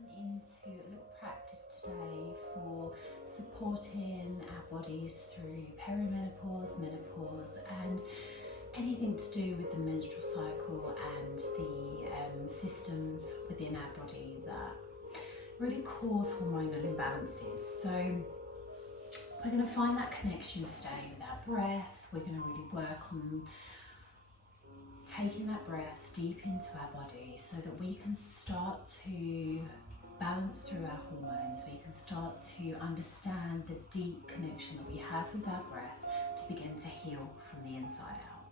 Into a little practice today for supporting our bodies through perimenopause, menopause, and anything to do with the menstrual cycle and the systems within our body that really cause hormonal imbalances. So we're going to find that connection today with our breath. We're going to really work on taking that breath deep into our body so that we can start to balance through our hormones. We can start to understand the deep connection that we have with our breath to begin to heal from the inside out.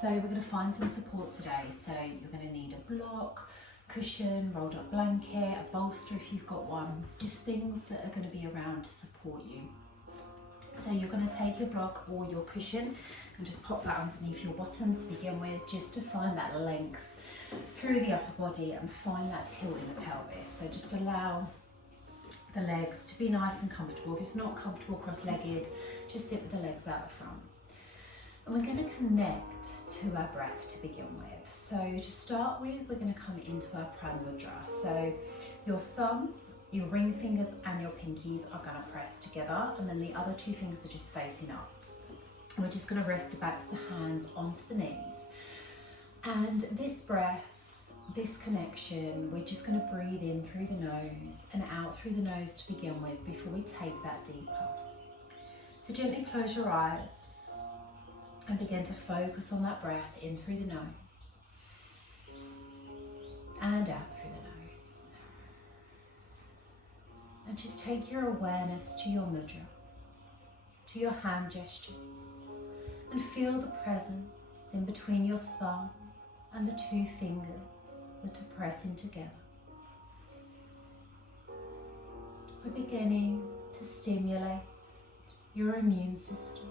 So we're going to find some support today. So you're going to need a block, cushion, rolled up blanket, a bolster if you've got one, just things that are going to be around to support you. So you're going to take your block or your cushion and just pop that underneath your bottom to begin with, just to find that length through the upper body and find that tilt in the pelvis. So just allow the legs to be nice and comfortable. If it's not comfortable cross-legged, just sit with the legs out the front. And we're going to connect to our breath to begin with. So to start with, we're going to come into our pran mudra. So your thumbs, your ring fingers and your pinkies are going to press together, and then the other two fingers are just facing up. We're just going to rest the backs of the hands onto the knees. And this breath, this connection, we're just going to breathe in through the nose and out through the nose to begin with before we take that deeper. So gently close your eyes and begin to focus on that breath in through the nose and out through the nose. And just take your awareness to your mudra, to your hand gestures, and feel the presence in between your thumb and the two fingers that are pressing together. We're beginning to stimulate your immune system,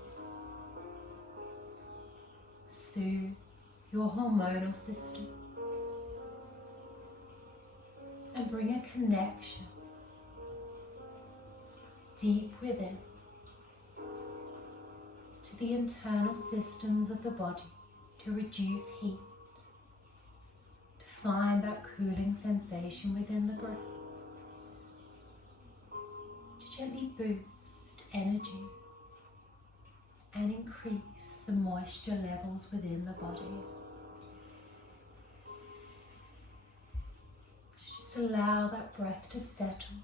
soothe your hormonal system, and bring a connection deep within to the internal systems of the body to reduce heat, to find that cooling sensation within the breath, to gently boost energy and increase the moisture levels within the body. So just allow that breath to settle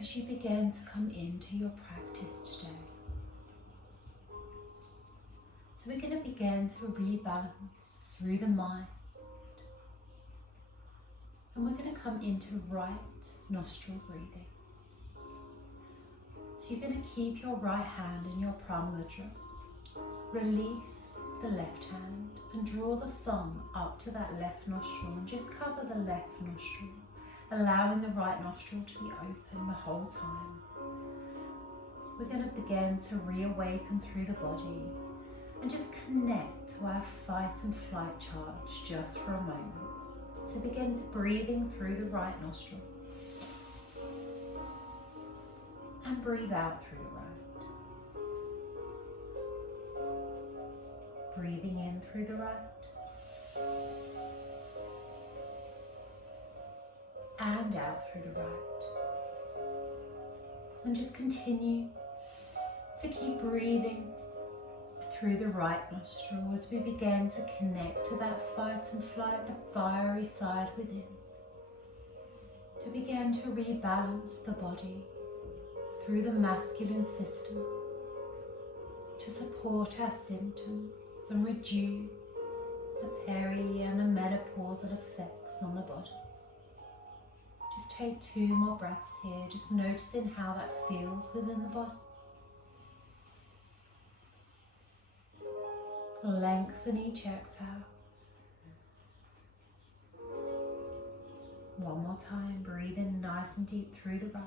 as you begin to come into your practice today. So we're going to begin to rebalance through the mind. And we're going to come into right nostril breathing. So you're going to keep your right hand in your pran mudra. Release the left hand and draw the thumb up to that left nostril and just cover the left nostril, allowing the right nostril to be open the whole time. We're going to begin to reawaken through the body and just connect to our fight and flight charge just for a moment. So begin to breathing through the right nostril and breathe out through the right. Breathing in through the right and out through the right. And just continue to keep breathing through the right nostril as we begin to connect to that fight and flight, the fiery side within. To begin to rebalance the body through the masculine system, to support our symptoms and reduce the peri and the menopausal effects on the body. Just take 2 more breaths here, just noticing how that feels within the body. Lengthen each exhale. One more time, breathe in nice and deep through the right.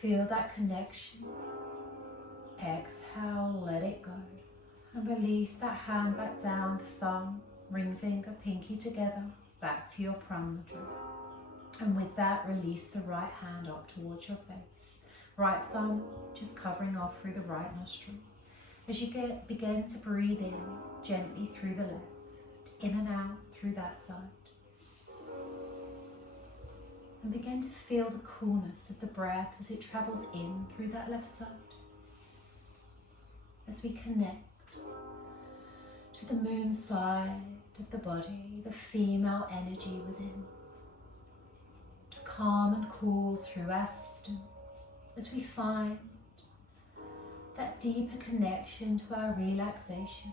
Feel that connection. Exhale, let it go. And release that hand back down, thumb, ring finger, pinky together, back to your pran mudra. And with that, release the right hand up towards your face. Right thumb just covering off through the right nostril. As you begin to breathe in gently through the left, in and out through that side. And begin to feel the coolness of the breath as it travels in through that left side. As we connect to the moon side of the body, the female energy within, to calm and cool through our system as we find that deeper connection to our relaxation.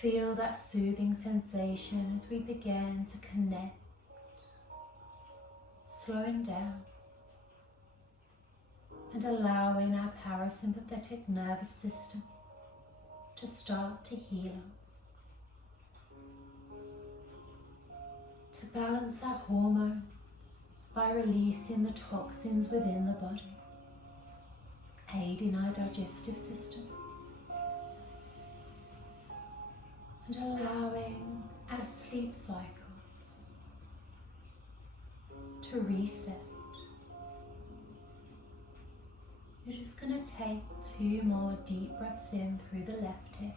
Feel that soothing sensation as we begin to connect, slowing down and allowing our parasympathetic nervous system to start to heal us, to balance our hormones by releasing the toxins within the body, aiding our digestive system, and allowing our sleep cycles to reset. You're just going to take 2 more deep breaths in through the left hip,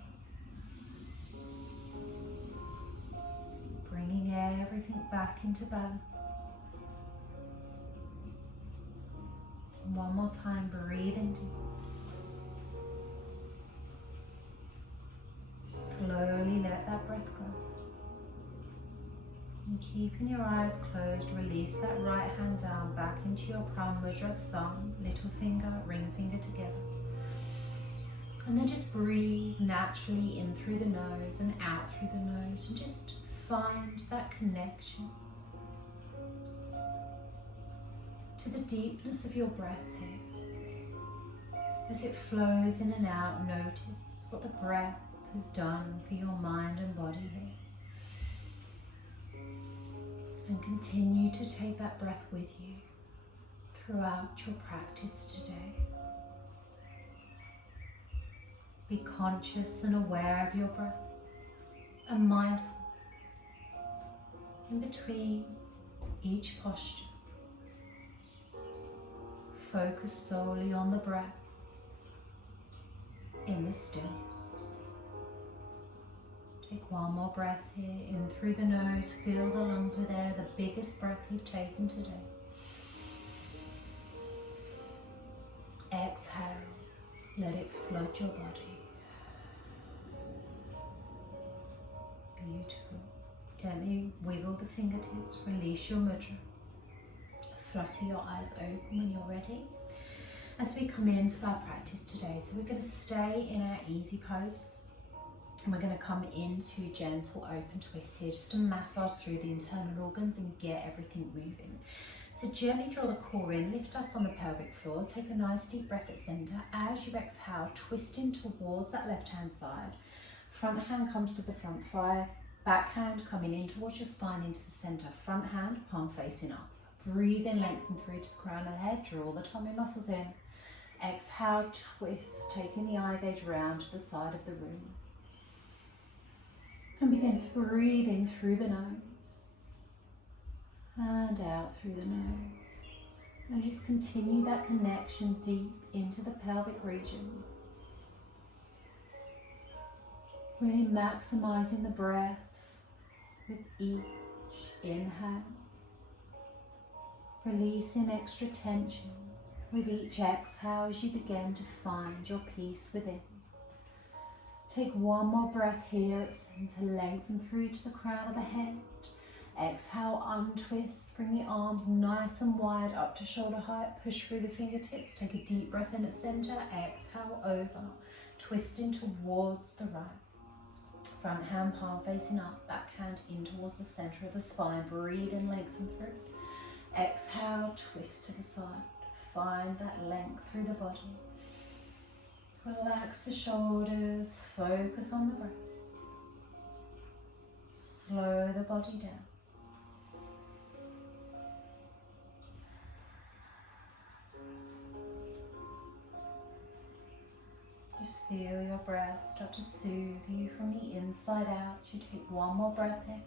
bringing everything back into balance. And one more time, breathing deep. Slowly let that breath go. And keeping your eyes closed, release that right hand down back into your palm with your thumb, little finger, ring finger together. And then just breathe naturally in through the nose and out through the nose, and just find that connection to the deepness of your breath here. As it flows in and out, notice what the breath has done for your mind and body here. And continue to take that breath with you throughout your practice today. Be conscious and aware of your breath and mindful in between each posture. Focus solely on the breath in the stillness. Take one more breath here, in through the nose, fill the lungs with air, the biggest breath you've taken today. Exhale, let it flood your body. Beautiful. Gently wiggle the fingertips, release your mudra. Flutter your eyes open when you're ready. As we come into our practice today, so we're going to stay in our easy pose. And we're going to come into gentle open twists here, just to massage through the internal organs and get everything moving. So gently draw the core in, lift up on the pelvic floor, take a nice deep breath at center. As you exhale, twisting towards that left hand side. Front hand comes to the front thigh, back hand coming in towards your spine into the center. Front hand, palm facing up. Breathe in, lengthen through to the crown of the head, draw the tummy muscles in. Exhale, twist, taking the eye gaze round to the side of the room. And begin to breathe in through the nose and out through the nose. And just continue that connection deep into the pelvic region. Really maximizing the breath with each inhale. Releasing extra tension with each exhale as you begin to find your peace within. Take one more breath here at center, lengthen through to the crown of the head. Exhale, untwist, bring the arms nice and wide up to shoulder height, push through the fingertips, take a deep breath in at center, exhale over, twisting towards the right. Front hand, palm facing up, back hand in towards the center of the spine, breathe and lengthen through. Exhale, twist to the side, find that length through the body. Relax the shoulders, focus on the breath. Slow the body down. Just feel your breath start to soothe you from the inside out. You take one more breath in.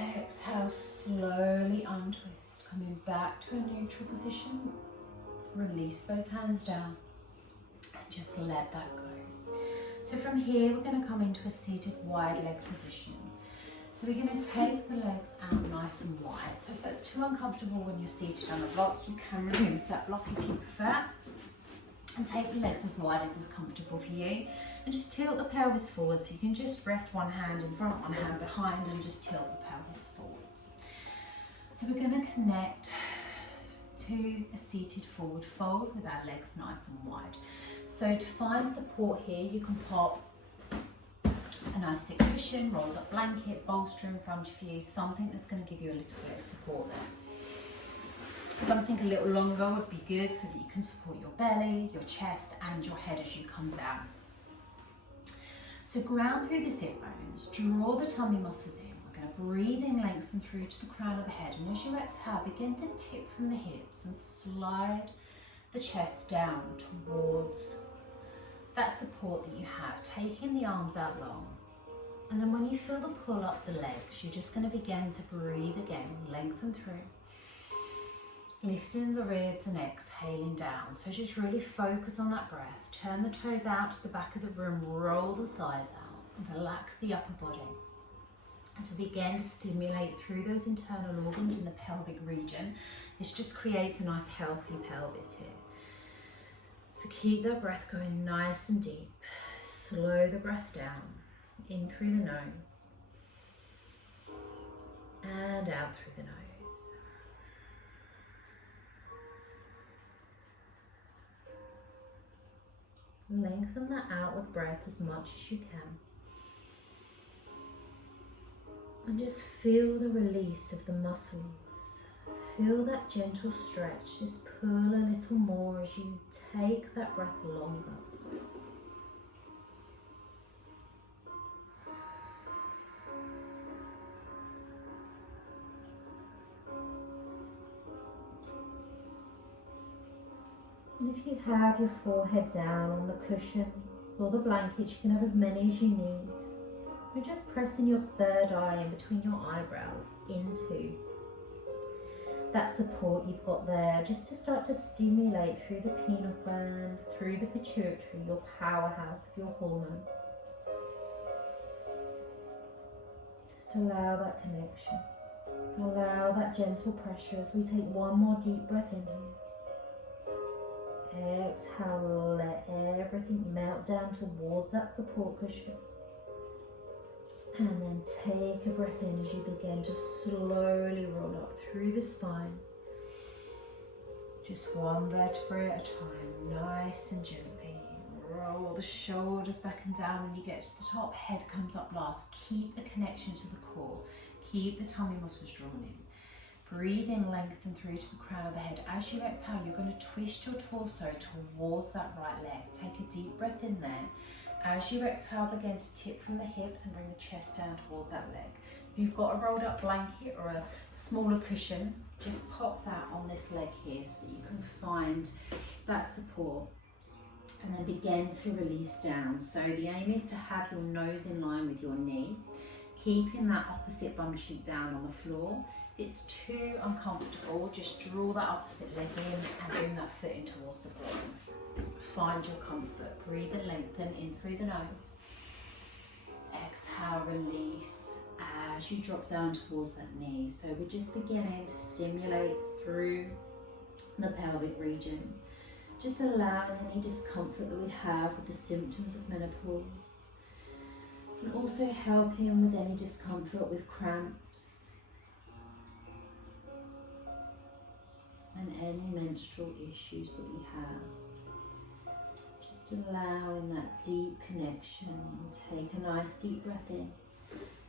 Exhale, slowly untwist, coming back to a neutral position. Release those hands down. Just let that go. So from here, we're going to come into a seated wide leg position. So we're going to take the legs out nice and wide. So if that's too uncomfortable when you're seated on a block, you can remove that block if you prefer. And take the legs as wide as is comfortable for you. And just tilt the pelvis forward, so you can just rest one hand in front, one hand behind, and just tilt the pelvis forwards. So we're going to connect to a seated forward fold with our legs nice and wide. So to find support here, you can pop a nice thick cushion, rolled up blanket, bolster in front of you, something that's going to give you a little bit of support there. Something a little longer would be good so that you can support your belly, your chest and your head as you come down. So ground through the sit bones, draw the tummy muscles in. We're going to breathe in, lengthen through to the crown of the head, and as you exhale, begin to tip from the hips and slide the chest down towards that support that you have, taking the arms out long. And then when you feel the pull up the legs, you're just going to begin to breathe again, lengthen through, lifting the ribs and exhaling down. So just really focus on that breath. Turn the toes out to the back of the room, roll the thighs out, and relax the upper body. As we begin to stimulate through those internal organs in the pelvic region, this just creates a nice healthy pelvis here. So keep the breath going nice and deep. Slow the breath down, in through the nose and out through the nose. Lengthen that outward breath as much as you can. And just feel the release of the muscles. Feel that gentle stretch. Just pull a little more as you take that breath longer. And if you have your forehead down on the cushions or the blankets, you can have as many as you need. You're just pressing your third eye in between your eyebrows into that support you've got there, just to start to stimulate through the pineal gland, through the pituitary, your powerhouse of your hormone. Just allow that connection. Allow that gentle pressure as we take one more deep breath in here. Exhale, let everything melt down towards that support cushion. And then take a breath in as you begin to slowly roll up through the spine. Just one vertebrae at a time, nice and gently. Roll the shoulders back and down when you get to the top. Head comes up last. Keep the connection to the core. Keep the tummy muscles drawn in. Breathe in, lengthen through to the crown of the head. As you exhale, you're going to twist your torso towards that right leg. Take a deep breath in there. As you exhale, begin to tip from the hips and bring the chest down towards that leg. If you've got a rolled up blanket or a smaller cushion, just pop that on this leg here so that you can find that support. And then begin to release down. So the aim is to have your nose in line with your knee, keeping that opposite bum cheek down on the floor. If it's too uncomfortable, just draw that opposite leg in and bring that foot in towards the ground. Find your comfort. Breathe and lengthen in through the nose. Exhale, release as you drop down towards that knee. So we're just beginning to stimulate through the pelvic region. Just allowing any discomfort that we have with the symptoms of menopause. And also helping with any discomfort with cramps and any menstrual issues that we have. Just allowing that deep connection. Take a nice deep breath in.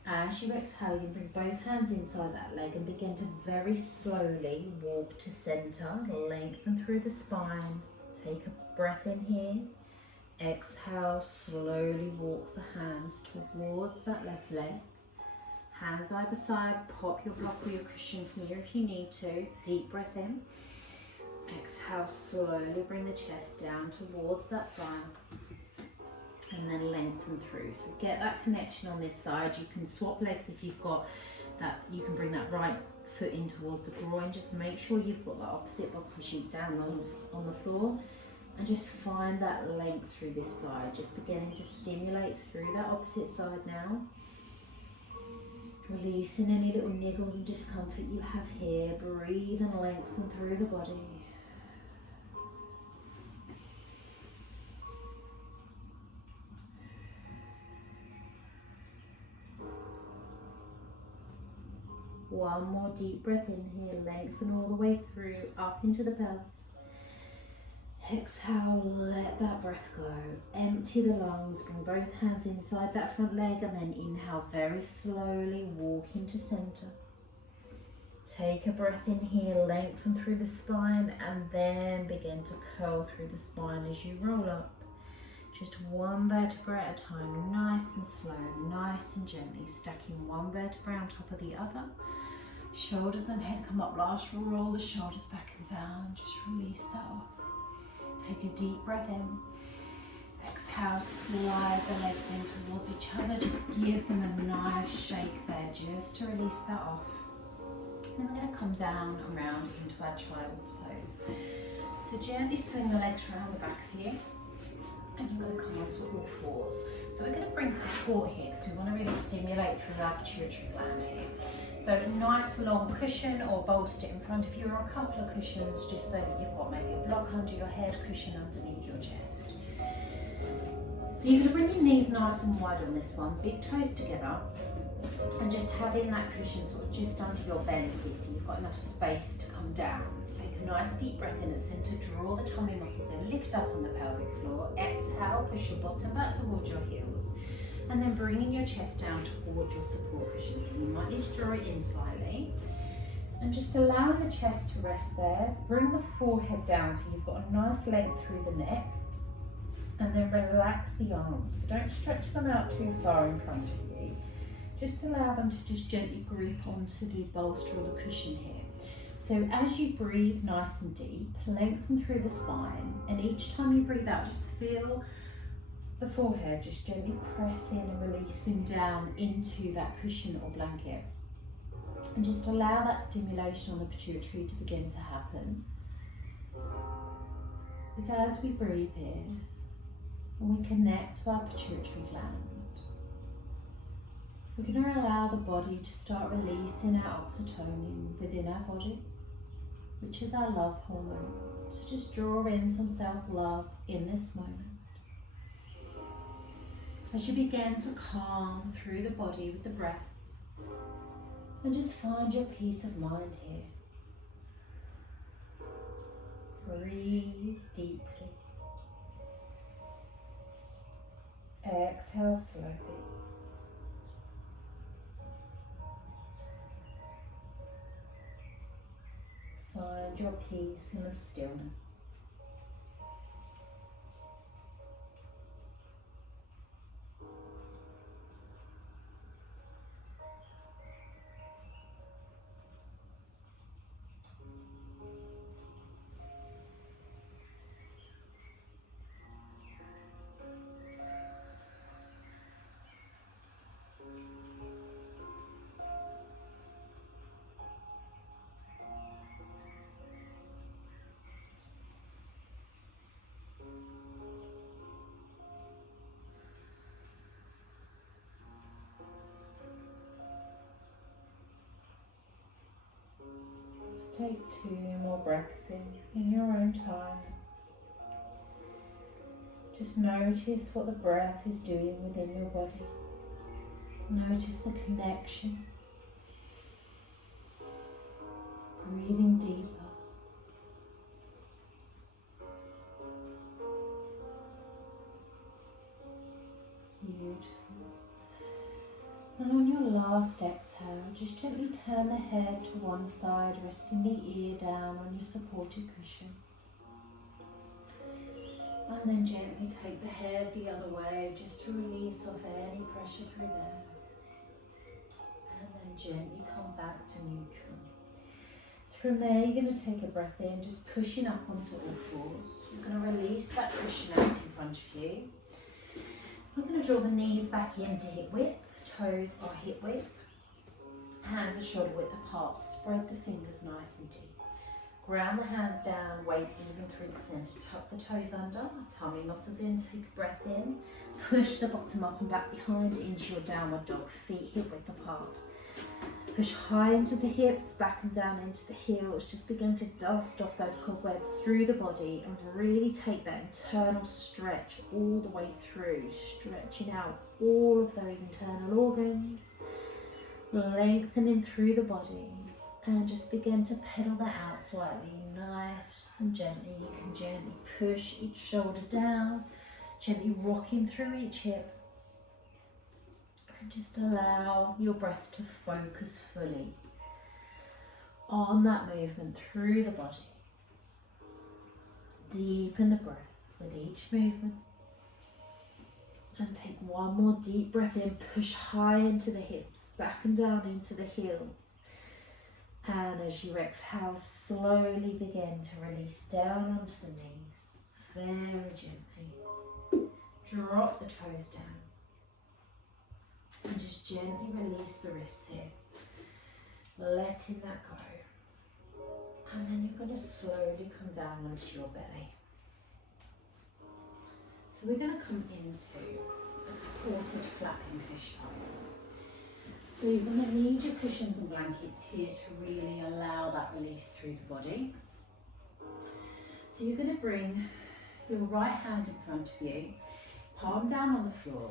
As you exhale, you bring both hands inside that leg and begin to very slowly walk to center. Lengthen through the spine. Take a breath in here. Exhale, slowly walk the hands towards that left leg. Hands either side, pop your block or your cushion here if you need to. Deep breath in. Exhale, slowly bring the chest down towards that thigh. And then lengthen through. So get that connection on this side. You can swap legs if you've got that. You can bring that right foot in towards the groin. Just make sure you've got that opposite bottom cheek down on the floor. And just find that length through this side. Just beginning to stimulate through that opposite side now. Releasing any little niggles and discomfort you have here. Breathe and lengthen through the body. One more deep breath in here. Lengthen all the way through, up into the pelvis. Exhale, let that breath go. Empty the lungs, bring both hands inside that front leg, and then inhale very slowly, walk into center. Take a breath in here, lengthen through the spine, and then begin to curl through the spine as you roll up. Just one vertebra at a time, nice and slow, nice and gently, stacking one vertebra on top of the other. Shoulders and head come up, last roll the shoulders back and down, just release that off. Take a deep breath in. Exhale, slide the legs in towards each other, just give them a nice shake there, just to release that off. Then we're going to come down and round into our child's pose. So gently swing the legs around the back of you, and you're going to come onto all fours. So we're going to bring support here because we want to really stimulate through our pituitary gland here. So a nice long cushion, or bolster in front of you, or a couple of cushions, just so that you've got maybe a block under your head, cushion underneath your chest. So you're going to bring your knees nice and wide on this one, big toes together, and just having that cushion sort of just under your belly here, so you've got enough space to come down. Take a nice deep breath in at center, draw the tummy muscles in, lift up on the pelvic floor. Exhale, push your bottom back towards your heels, and then bringing your chest down towards your support cushion. So you might need to draw it in slightly, and just allow the chest to rest there. Bring the forehead down so you've got a nice length through the neck, and then relax the arms. So don't stretch them out too far in front of you. Just allow them to just gently grip onto the bolster or the cushion here. So as you breathe nice and deep, lengthen through the spine, and each time you breathe out, just feel the forehead just gently pressing and releasing down into that cushion or blanket. And just allow that stimulation on the pituitary to begin to happen. It's as we breathe here, and we connect to our pituitary gland, we're going to allow the body to start releasing our oxytocin within our body, which is our love hormone. So just draw in some self-love in this moment. As you begin to calm through the body with the breath, and just find your peace of mind here. Breathe deeply. Exhale slowly. Find your peace in the stillness. Take 2 more breaths in your own time. Just notice what the breath is doing within your body. Notice the connection. Breathing deeper. Beautiful. And on your last exhale, just gently turn the head to one side, resting the ear down on your supported cushion. And then gently take the head the other way, just to release off any pressure through there. And then gently come back to neutral. So from there, you're going to take a breath in, just pushing up onto all fours. You're going to release that cushion out in front of you. We're going to draw the knees back into hip width. Toes are hip width, hands are shoulder width apart. Spread the fingers nice and deep. Ground the hands down, weight even through the centre. Tuck the toes under, tummy muscles in, take a breath in. Push the bottom up and back behind into your downward dog, feet hip width apart. Push high into the hips, back and down into the heels. Just begin to dust off those cobwebs through the body and really take that internal stretch all the way through, stretching out all of those internal organs, lengthening through the body, and just begin to pedal that out slightly, nice and gently. You can gently push each shoulder down, gently rocking through each hip. And just allow your breath to focus fully on that movement through the body. Deepen the breath with each movement. And take one more deep breath in, push high into the hips, back and down into the heels. And as you exhale, slowly begin to release down onto the knees, very gently. Drop the toes down. And just gently release the wrists here, letting that go. And then you're going to slowly come down onto your belly. So we're going to come into a supported flapping fish pose. So you're going to need your cushions and blankets here to really allow that release through the body. So you're going to bring your right hand in front of you, palm down on the floor,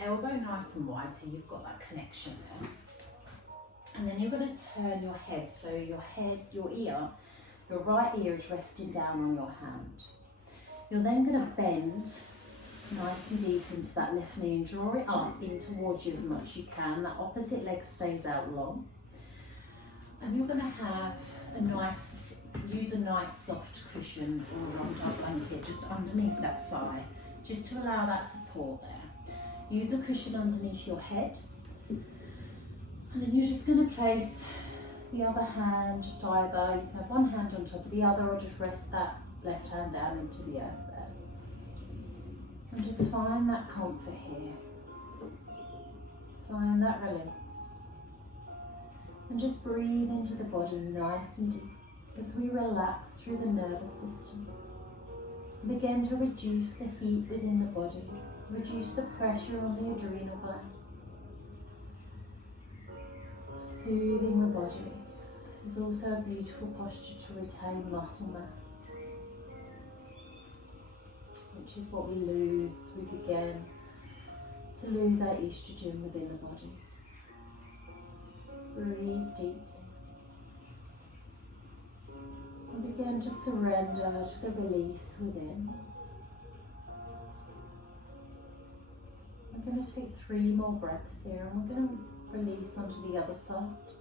elbow nice and wide so you've got that connection there. And then you're going to turn your head, so your right ear is resting down on your hand. You're then going to bend nice and deep into that left knee and draw it up in towards you as much as you can. That opposite leg stays out long. And you're going to use a nice soft cushion or rolled up blanket just underneath that thigh, just to allow that support there. Use a cushion underneath your head, and then you're just going to place the other hand just either, you can have one hand on top of the other, or just rest that left hand down into the earth there. And just find that comfort here. Find that release. And just breathe into the body nice and deep as we relax through the nervous system. Begin to reduce the heat within the body. Reduce the pressure on the adrenal glands. Soothing the body. This is also a beautiful posture to retain muscle mass, which is what we lose. We begin to lose our estrogen within the body. Breathe deeply. And begin to surrender to the release within. We're going to take 3 more breaths here, and we're going to release onto the other side.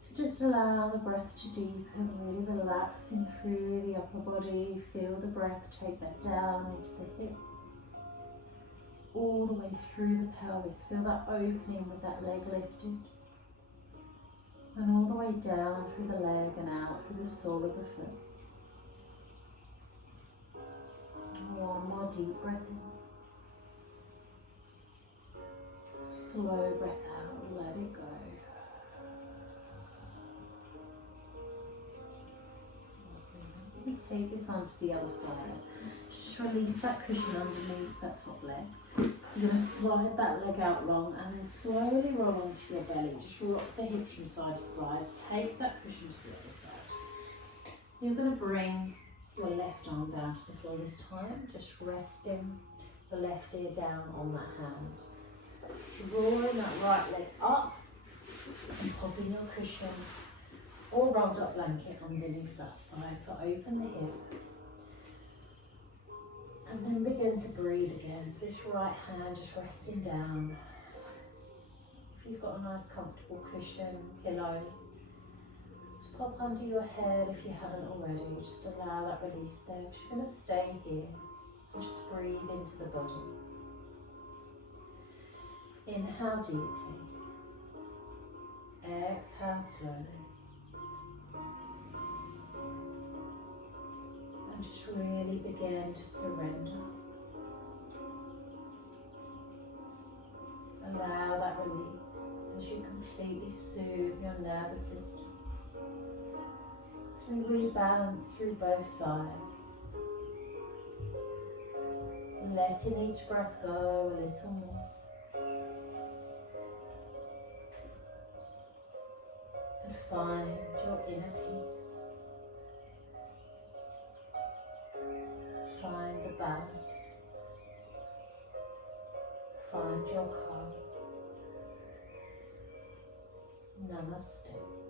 So just allow the breath to deepen, really relaxing through the upper body. Feel the breath take that down into the hips, all the way through the pelvis. Feel that opening with that leg lifted, and all the way down through the leg and out through the sole of the foot. One more deep breath in. Slow breath out, let it go. Let me take this onto the other side. Just release that cushion underneath that top leg. You're going to slide that leg out long and then slowly roll onto your belly. Just rock the hips from side to side. Take that cushion to the other side. You're going to bring your left arm down to the floor this time. Just resting the left ear down on that hand. Drawing that right leg up and popping your cushion or rolled up blanket underneath that thigh to open the hip. And then begin to breathe again. So this right hand just resting down. If you've got a nice comfortable cushion, pillow, just pop under your head if you haven't already. Just allow that release there. We're just going to stay here and just breathe into the body. Inhale deeply. Exhale slowly. And just really begin to surrender. Allow that release as you completely soothe your nervous system. As we rebalance through both sides. Letting each breath go a little more. find your inner peace. Find the balance. Find your calm. Namaste.